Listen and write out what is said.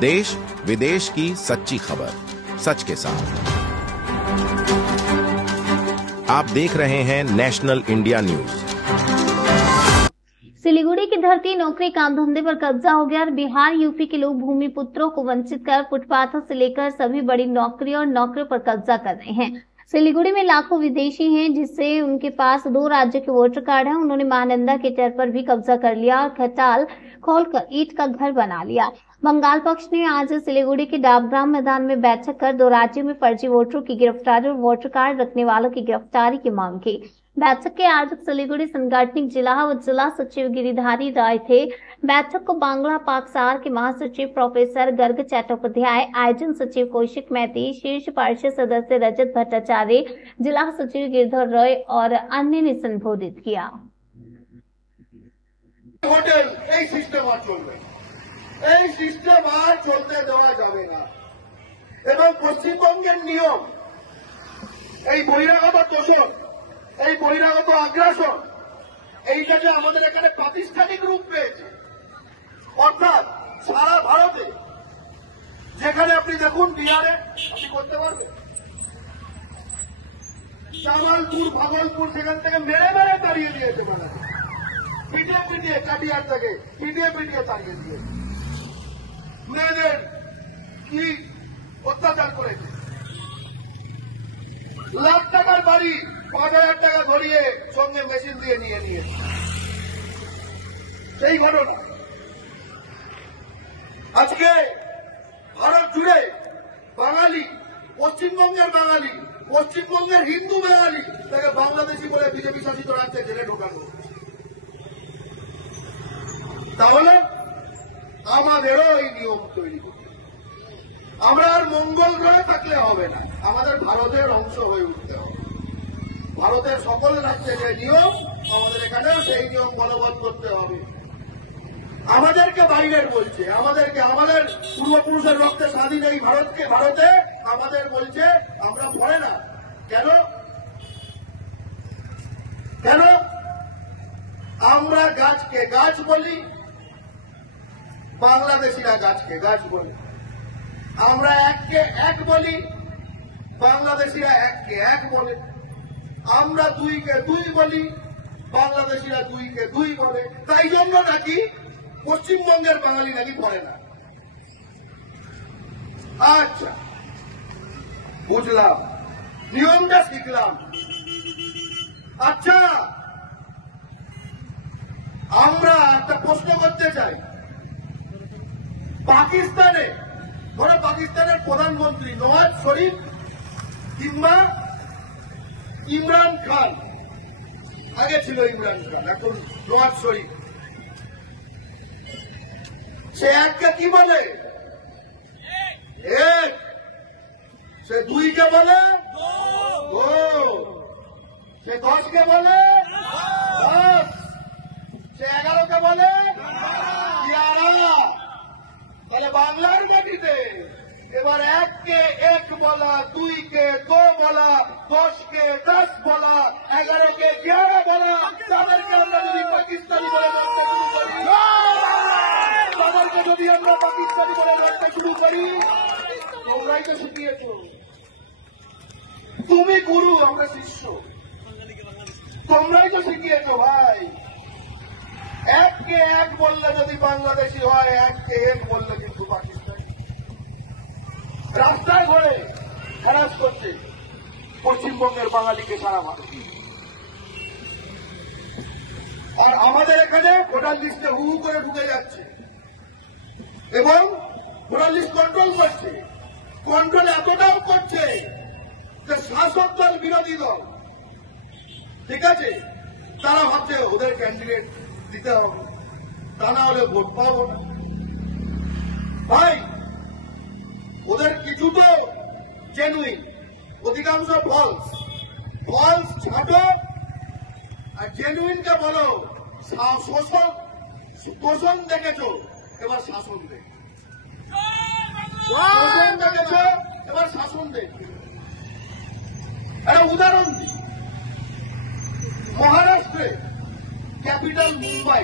देश विदेश की सच्ची खबर सच के साथ। आप देख रहे हैं नेशनल इंडिया न्यूज। सिलीगुड़ी की धरती नौकरी काम धंधे पर कब्जा हो गया और बिहार यूपी के लोग भूमि पुत्रों को वंचित कर फुटपाथों से लेकर सभी बड़ी नौकरियों और नौकरियों पर कब्जा कर रहे हैं। सिलीगुड़ी में लाखों विदेशी हैं, जिससे उनके पास 2 राज्यों के वोटर कार्ड हैं। उन्होंने महानंदा के तट पर भी कब्जा कर लिया और खटाल खोलकर ईंट का घर बना लिया। बंगाल पक्ष ने आज सिलीगुड़ी के डाकग्राम मैदान में बैठक कर 2 राज्यों में फर्जी वोटरों की गिरफ्तारी और वोटर कार्ड रखने वालों की गिरफ्तारी की मांग की। बैठक के आयोजक सिलीगुड़ी सांगठनिक जिला व जिला सचिव गिरिधारी राय थे। बैठक को बांग्ला पाकसार के महासचिव प्रोफेसर गर्ग चट्टोपाध्याय, आयोजन सचिव कौशिक मैती, शीर्ष पार्षद सदस्य रजत भट्टाचार्य, जिला सचिव गिरधर रॉय और अन्य ने संबोधित किया। এই সিস্টেম আর চলতে দেওয়া যাবে না এবং পশ্চিমবঙ্গের নিয়ম এই বহিরাগত তোষণ, এই বহিরাগত আগ্রাসন, এইটা যে আমাদের এখানে প্রাতিষ্ঠানিক রূপ পেয়েছে, অর্থাৎ সারা ভারতে যেখানে আপনি দেখুন, বিহারে আপনি করতে পারবেন, জামালপুর, ভাগলপুর, সেখান থেকে মেরে মেরে তাড়িয়ে দিয়েছে, পিটিয়ে পিটিয়ে কাটিয়ার থেকে পিটিয়ে পিটিয়ে তাড়িয়ে দিয়েছে। মেয়েদের কি অত্যাচার করেছে, লাখ টাকার বাড়ি 5,000 টাকা ধরিয়ে সঙ্গে মেশিন দিয়ে নিয়ে নিয়েছে। সেই ঘটনা আজকে ভারত জুড়ে বাঙালি, পশ্চিমবঙ্গের বাঙালি, পশ্চিমবঙ্গের হিন্দু বাঙালি তাকে বাংলাদেশি বলে বিজেপি শাসিত রাজ্যে জেলে ঢোকানো। তাহলে আমাদেরও এই নিয়ম তৈরি করতে, আমরা আর মঙ্গল গ্রহে থাকলে হবে না, আমাদের ভারতের অংশ হয়ে উঠতে হবে। ভারতের সকল রাজ্যে যে নিয়ম, আমাদের এখানেও সেই নিয়ম বলবৎ করতে হবে। আমাদেরকে বাইরের বলছে, আমাদেরকে আমাদের পূর্বপুরুষের রক্তে স্বাধীন এই ভারতকে, ভারতে আমাদের বলছে আমরা পড়ে না। কেন কেন আমরা গাছকে গাছ বলি, বাংলাদেশিরা গাছকে গাছ বলে, আমরা এককে এক বলি, বাংলাদেশিরা এককে এক বলে, আমরা দুইকে দুই বলি, বাংলাদেশিরা দুইকে দুই বলে। তাই জন্য নাকি পশ্চিমবঙ্গের বাঙালি নাকি পড়ে না। আচ্ছা, বুঝলাম, নিয়মটা শিখলাম। আচ্ছা, আমরা একটা প্রশ্ন করতে চাই। পাকিস্তানে, ধরো পাকিস্তানের প্রধানমন্ত্রী নওয়াজ শরীফ কিংবা ইমরান খান, আগে ছিল ইমরান খান, এখন নওয়াজ শরীফ, সে এককে কি বলে? এক। সে দুইকে বলে দো। সে 10কে বলে 10। সে 11কে বলে 11। তাহলে বাংলার মাটিতে এবার 1কে 1 বলা, 2কে 2 বলা, 10কে 10 বলা, 11কে 11 বলা, তাদেরকে আমরা যদি পাকিস্তানি বলে ডাকতে শুরু করি, তাদেরকে যদি আমরা পাকিস্তানি বলে ডাকতে শুরু করি, তোমরাই তো শিখিয়েছ। তুমি গুরু, আমরা শিষ্য, তোমরাই তো শিখিয়েছ ভাই। 1কে 1 বললে যদি বাংলাদেশি হয়, 1কে 1 বললে কিন্তু পাকিস্তানি। রাস্তায় ঘরে হ্যারাস করছে পশ্চিমবঙ্গের বাঙালিকে সারা ভারত। আর আমাদের এখানে ভোটার লিস্টে হু করে ঢুকে যাচ্ছে এবং ভোটার লিস্ট কন্ট্রোল করছে। কন্ট্রোল এতটাও করছে যে শাসক দল, বিরোধী দল, ঠিক আছে, তারা ভাবছে ওদের ক্যান্ডিডেট দিতে হবে, তা না হলে ভোট পাবো না। ভাই, ওদের কিছু তো জেনুইন, অধিকাংশ ফলস। ফলস ছাটো আর জেনুইনকে বলো শোষণ দেখেছ, এবার শাসন দেখ। শোষণ দেখেছ, এবার শাসন দেখ। একটা উদাহরণ দিই, মহারাষ্ট্রে ক্যাপিটাল মুম্বাই,